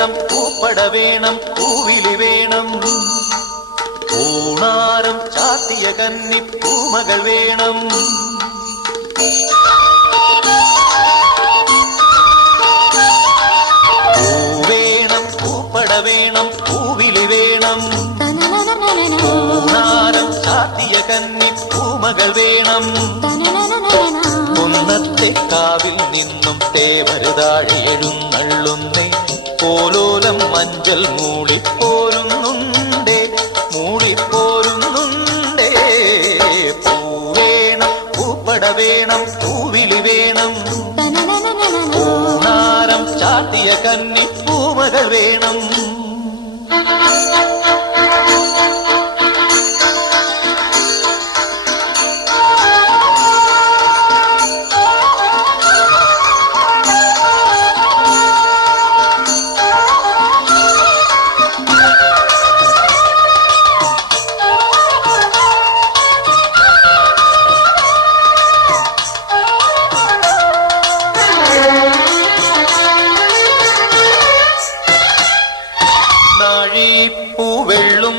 വേണം, പൂപ്പട വേണം, പൂവിളി വേണം. ഊണാരം ചാത്തിയ കന്നി പൂമകൾ വേണം. പൂവേണം, പൂപ്പട വേണം, പൂവിളി വേണം. ഊണാരം ചാത്തിയ കന്നി പൂമകൾ വേണം. കുന്നത്തെ കാവിൽ നിന്നും തേവരുതാഴെ എഴുന്നള്ളുന്നേ. പോലോലം മഞ്ചൽ മൂളിപ്പോരുന്നുണ്ടേ, മൂളിപ്പോരുന്നുണ്ടേ. പൂവേണം, പൂപ്പട വേണം, പൂവിളി വേണം. ഊണാരം ചാത്തിയ കന്നി പൂമകൾ വേണം. പൂവെള്ളും